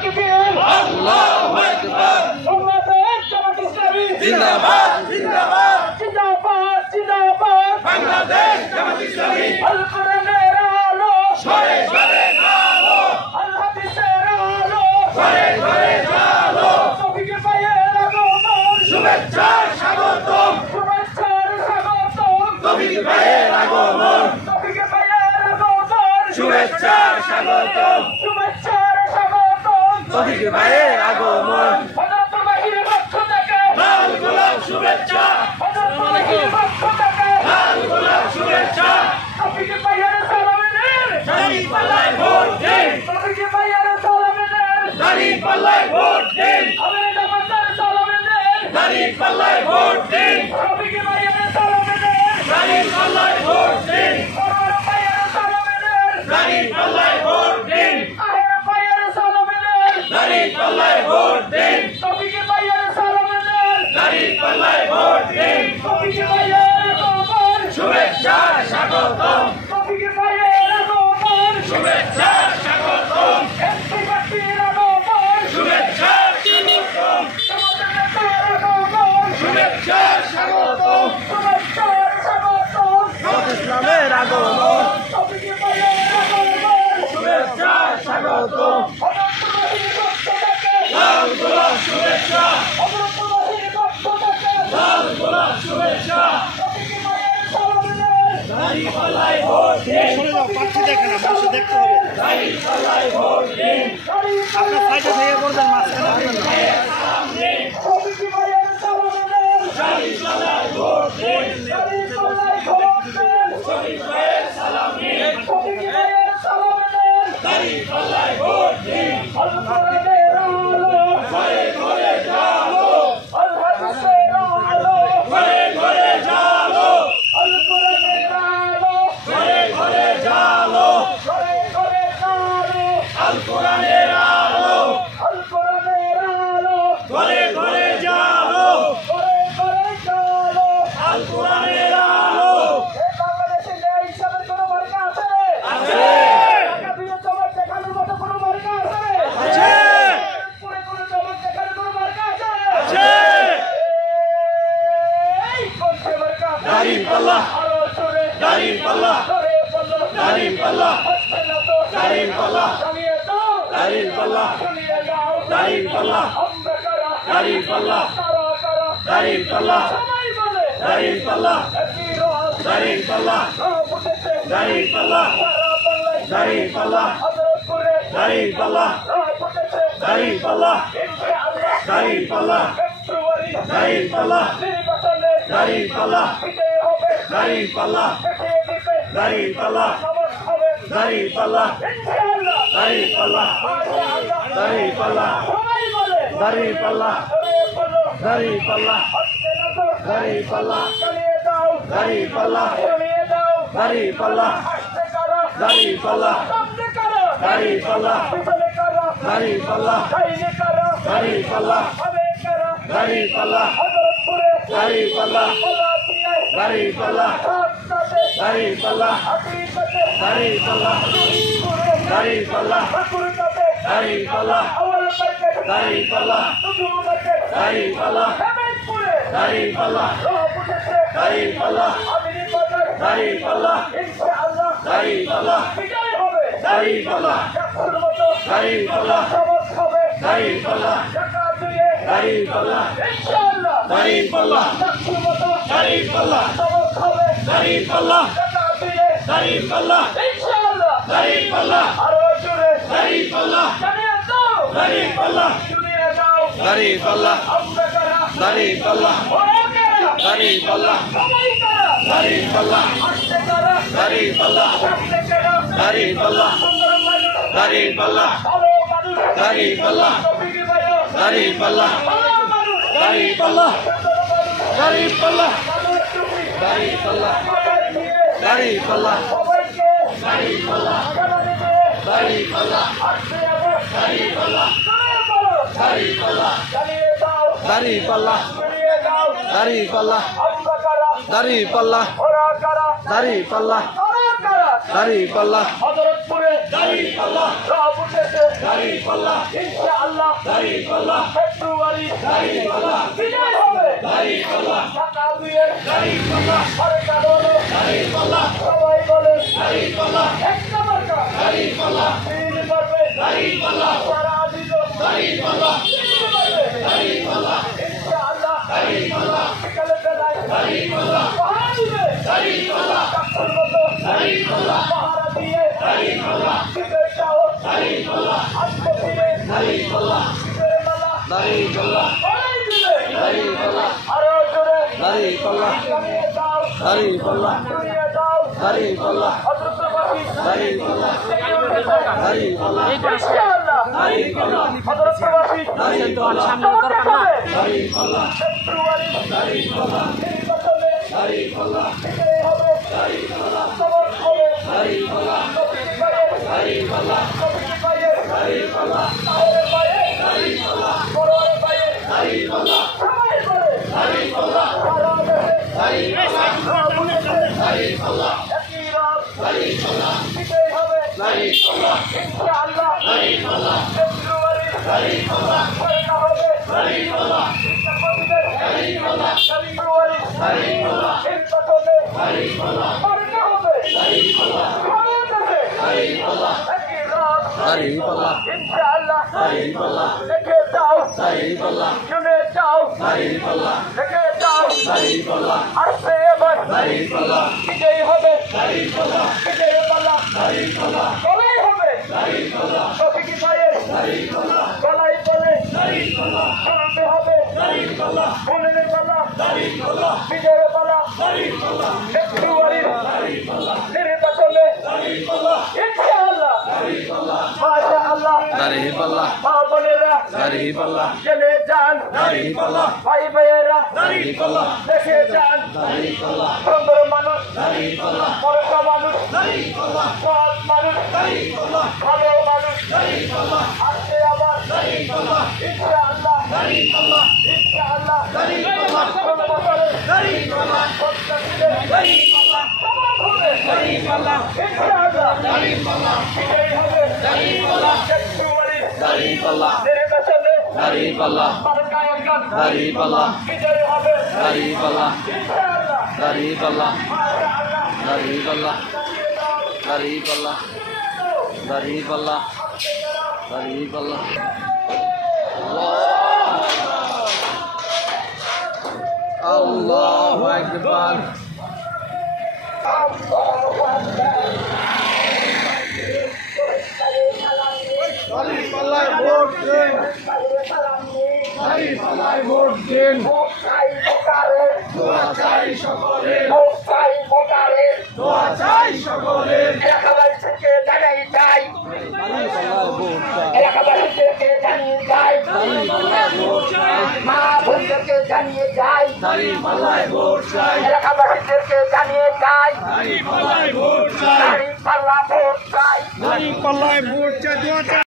তাকবীর আল্লাহু আকবার বাংলাদেশ জামাত ইসলামী জিন্দাবাদ জিন্দাবাদ জিন্দাবাদ জিন্দাবাদ বাংলাদেশ জামাত ইসলামী আল কোরআনের আলো সরে সরে আলো আল হাদিসের আলো সরে সরে আলো তৌফিক ভাইয়ের আগমন শুভেচ্ছা স্বাগতম শুভেচ্ছা স্বাগতম তৌফিক ভাইয়ের আগমন তৌফিক ভাইয়ের আগমন শুভেচ্ছা স্বাগতম শুভেচ্ছা স্বাগতম তৌফিক ভাইয়ের আগমন হযরত মাহির পক্ষ থেকে লাল গোলাপ শুভেচ্ছা হযরত মাহির পক্ষ থেকে লাল গোলাপ শুভেচ্ছা তৌফিক ভাইয়ের সালামের দাড়ি পাল্লায় ভোট দিন তৌফিক ভাইয়ের সালামের দাড়ি পাল্লায় ভোট দিন আমাদের জামাতের সালামের দাড়ি পাল্লায় ভোট দিন তৌফিক ভাইয়ের সালামের দাড়ি পাল্লায় ভোট দিন সরওয়ার ভাইয়ের সালামের দাড়ি পাল্লায় ভোট দিন আহের ভাইয়ের সালামের দাড়ি পাল্লায় ভোট দিন তৌফিক ভাইয়ের সালামের দাড়ি পাল্লায় ভোট দিন তৌফিক ভাইয়ের আগমন শুভেচ্ছা স্বাগতম তৌফিক ভাইয়ের আগমন শুভেচ্ছা স্বাগতম এমপি পার্টির আগমন শুভেচ্ছা স্বাগতম জামাতের নেতার আগমন শুভেচ্ছা স্বাগতম শুভেচ্ছা স্বাগতম জামাত ইসলামের আগমন তৌফিক ভাইয়ের আগমন শুভেচ্ছা স্বাগতম হযরত মাহির পক্ষ থেকে লাল গোলাপ শুভেচ্ছা হযরত মাহির পক্ষ থেকে লাল গোলাপ শুভেচ্ছা তৌফিক ভাইয়ের সালামের দাড়ি পাল্লায় ভোট দিন সরে যাও, পাচ্ছি দেখে না, মানুষ দেখতে হবে। দাড়ি পাল্লায় ভোট দিন আপনার সাইডে থেকে করবেন, মাঝখানে করবেন না। তৌফিক ভাইয়ের সালামের দাড়ি পাল্লায় ভোট দিন দাড়ি পাল্লায় ভোট দিন তৌফিক ভাইয়ের সালামের তৌফিক ভাইয়ের সালামের দাড়ি পাল্লায় ভোট দিন আল কোরআনের আলো ঘরে ঘরে জালো আল হাদিসের আলো ঘরে ঘরে জালো আল কোরআনের আলো ঘরে ঘরে জালো ঘরে ঘরে জালো আল কোরআনের আলো আল কোরআনের আলো ঘরে ঘরে জালো ঘরে ঘরে জালো আল কোরআনের আলো এই বাংলাদেশে ন্যায় হিসাবের কোনো মার্কা আছে আছে টাকা দিয়ে জবাব দেখানোর মতো কোনো মার্কা আছে আছে পুরো কোনো জবাব দেখানোর কোনো মার্কা আছে আছে এই কোনছে মার্কা দাড়ি পাল্লা আরো জোরে দাড়ি পাল্লা জোরে পাল্লা দাড়ি পাল্লা হচ্ছে না তো দাড়ি পাল্লা চালিয়ে দাও দাড়ি পাল্লা চালিয়ে দাও দাড়ি পাল্লা আমরা কারা দাড়ি পাল্লা কারা কারা দাড়ি পাল্লা সবাই বলে দাড়ি পাল্লা একই রোজ দাড়ি পাল্লা ফুটেছে দাড়ি পাল্লা সারা পাল্লায় দাড়ি পাল্লা হযরতপুরে দাড়ি পাল্লা ফুটেছে দাড়ি পাল্লা ইনশাআল্লাহ দাড়ি পাল্লা ফেব্রুয়ারি দাড়ি পাল্লা নির্বাচনে দাড়ি পাল্লা দিতে হবে দাড়ি পাল্লা দেখে দিতে দাড়ি পাল্লা সবক হবে দাড়ি পাল্লা ইনশাআল্লাহ দাড়ি পাল্লা মাশাআল্লাহ দাড়ি পাল্লা সবাই বলে দাড়ি পাল্লা দাড়ি পাল্লা হচ্ছে না তো দাড়ি পাল্লা চালিয়ে দাও দাড়ি পাল্লা চালিয়ে দাও দাড়ি পাল্লা আসতে কারা দাড়ি পাল্লা সামনে কারা দাড়ি পাল্লা পিছনে কারা দাড়ি পাল্লা ডাইনে কারা দাড়ি পাল্লা হবে কারা দাড়ি পাল্লা হযরতপুরে দাড়ি পাল্লা পলাশিয়ায় দাড়ি পাল্লা রাস্তাতে দাড়ি পাল্লা হাতিতে দাড়ি পাল্লা দাড়ি পাল্লা ঠাকুরগাঁতে দাড়ি পাল্লা আওয়াল মার্কেট দাড়ি পাল্লা নতুন মার্কেট দাড়ি পাল্লা হেমেদপুরে দাড়ি পাল্লা রহপুরেতে দাড়ি পাল্লা আমিনি বাজার দাড়ি পাল্লা ইনশাআল্লাহ দাড়ি পাল্লা বিজয় হবে দাড়ি পাল্লা জাফর মতো দাড়ি পাল্লা সবক হবে দাড়ি পাল্লা টাকা দিয়ে দাড়ি পাল্লা ইনশাআল্লাহ দাড়ি পাল্লা জাফর মতো দাড়ি পাল্লা সবক হবে দাড়ি পাল্লা টাকা দিয়ে দাড়ি পাল্লা ইনশাআল্লাহ দাড়ি পাল্লা আরো জোরে দাড়ি পাল্লা জানিয়ে দাও দাড়ি পাল্লা শুনিয়ে দাও দাড়ি পাল্লা আমরা কারা দাড়ি পাল্লা ওরা কারা দাড়ি পাল্লা সবাই কারা দাড়ি পাল্লা আসতে কারা দাড়ি পাল্লা সামনে কারা দাড়ি পাল্লা সুন্দর মানুষ দাড়ি পাল্লা ভালো মানুষ দাড়ি পাল্লা তৌফিক ভাইও দাড়ি পাল্লা ভালো মানুষ দাড়ি পাল্লা দাড়ি পাল্লা দাড়ি পাল্লা দাড়ি পাল্লা সবাইকে দাড়ি পাল্লা দাড়ি পাল্লা আসতে হবে দাড়ি পাল্লা দাড়ি পাল্লা চালিয়ে দাও দাড়ি পাল্লা চালিয়ে দাও দাড়ি পাল্লা আমরা কারা দাড়ি পাল্লা ওরা কারা দাড়ি পাল্লা ওরা কারা দাড়ি পাল্লা হযরতপুরে দাঁড়িপাল্লা সব উঠেছে দাঁড়িপাল্লা ইনশাআল্লাহ দাঁড়িপাল্লা ফেব্রুয়ারি দাঁড়িপাল্লা বিজয় হবে দাঁড়িপাল্লা ঢাকা দুয়ে দাঁড়িপাল্লা সরকার হলো দাঁড়িপাল্লা সবাই বলে দাঁড়িপাল্লা একটা মার্কা দাঁড়িপাল্লা তিন পারবে দাঁড়িপাল্লা সারা দিল দাঁড়িপাল্লা দাঁড়িপাল্লা ইনশাআল্লাহ দাঁড়িপাল্লা বিকালে বেলায় দাঁড়িপাল্লা পাহারা দিবে দাঁড়িপাল্লা কাকুর মতো দাঁড়িপাল্লা পাহারা দিয়ে দাঁড়িপাল্লা বিজয় চাও দাঁড়িপাল্লা আজকে দিয়ে দাঁড়িপাল্লা বিজয় মালা দাঁড়িপাল্লা পাহারা দিবে দাঁড়িপাল্লা আরো জোরে দাঁড়িপাল্লা জানিয়ে দাও দাঁড়িপাল্লা দুনিয়া দাও দাঁড়িপাল্লা অদ্রুতবাসী দাঁড়িপাল্লা দাঁড়িপাল্লা ইনশাআল্লাহ দাঁড়িপাল্লা অদ্রুতবাসী দাঁড়িপাল্লা সামনে দরকার না দাঁড়িপাল্লা ফেব্রুয়ারি দাঁড়িপাল্লা নির্বাচনে দাঁড়িপাল্লা বিজয় হবে দাঁড়িপাল্লা সবর হবে দাঁড়িপাল্লা কপিটি পায়ে দাঁড়িপাল্লা কপিটি পায়ে দাঁড়িপাল্লা তাহলে পায়ে দাঁড়িপাল্লা বড়ের পায়ে দাঁড়িপাল্লা সবাই করে দাঁড়িপাল্লা সারা দেশে দাঁড়িপাল্লা দাঁড়িপাল্লা একই রাত দাঁড়িপাল্লা বিজয় হবে দাঁড়িপাল্লা ইনশাআল্লাহ দাঁড়িপাল্লা ফেব্রুয়ারি দাঁড়িপাল্লা সরকার হবে দাঁড়িপাল্লা দাঁড়িপাল্লা ফেব্রুয়ারি দাঁড়িপাল্লা নির্বাচনে দাঁড়িপাল্লা সরকার হবে দাঁড়িপাল্লা দাঁড়িপাল্লা একই রাত দাঁড়িপাল্লা ইনশাআল্লাহ দাঁড়িপাল্লা দেখে যাও দাঁড়িপাল্লা শুনে যাও দাঁড়িপাল্লা দেখে যাও দাঁড়িপাল্লা আসছে এবার দাঁড়িপাল্লা বিজয় হবে দাঁড়িপাল্লা বিজয় পাল্লা দাঁড়িপাল্লা গলাই হবে দাঁড়িপাল্লা কপিটি পায়ে দাঁড়িপাল্লা গলাই বলে দাঁড়িপাল্লা শুনতে হবে দাঁড়িপাল্লা ফুলের পাল্লা দাঁড়িপাল্লা বিজয় পাল্লা দাঁড়িপাল্লা ফেব্রুয়ারি দাঁড়িপাল্লা নির্বাচনে দাঁড়িপাল্লা ইনশাআল্লাহ দাঁড়িপাল্লা মাশাআল্লাহ দাঁড়িপাল্লা মা বোনেরা দাঁড়িপাল্লা জেনে যান দাঁড়িপাল্লা ভাই ভাইয়েরা দাঁড়িপাল্লা দেখে যান দাঁড়িপাল্লা সুন্দর মানুষ দাঁড়িপাল্লা পরকা মানুষ দাঁড়িপাল্লা সৎ মানুষ দাঁড়িপাল্লা ভালো মানুষ দাঁড়িপাল্লা আসছে আবার দাঁড়িপাল্লা ইনশাআল্লাহ দাঁড়িপাল্লা ইনশাআল্লাহ দাঁড়িপাল্লা কোন বছরে দাঁড়িপাল্লা প্রত্যেকদিন দাঁড়িপাল্লা সবার হবে দাঁড়িপাল্লা ইনশাআল্লাহ দাঁড়িপাল্লা বিজয় হবে দাঁড়িপাল্লা ফেব্রুয়ারি দাঁড়িপাল্লা নির্বাচনে দাঁড়িপাল্লা সরকার দাঁড়িপাল্লা বিজয় হবে দাঁড়িপাল্লা ইনশাআল্লাহ দাঁড়িপাল্লা মাশাআল্লাহ দাঁড়িপাল্লা দাঁড়িপাল্লা দাঁড়িপাল্লা দাঁড়িপাল্লা আল্লাহু আকবার দাঁড়িপাল্লায় ভোট দিন দাঁড়িপাল্লায় ভোট দিন ভোট চাই ভোটারের দোয়া চাই সকলের ভোট চাই ভোটারের দোয়া চাই সকলের এলাকাবাসীকে জানাই চাই দাঁড়িপাল্লায় ভোট চাই এলাকাবাসীকে জানিয়ে যাই দাঁড়িপাল্লায় ভোট চাই মা বোনদেরকে জানিয়ে যাই দাঁড়িপাল্লায় ভোট চাই এলাকাবাসীদেরকে জানিয়ে যাই দাঁড়িপাল্লায় ভোট চাই দাঁড়িপাল্লা ভোট চাই দাঁড়িপাল্লায় ভোট চাই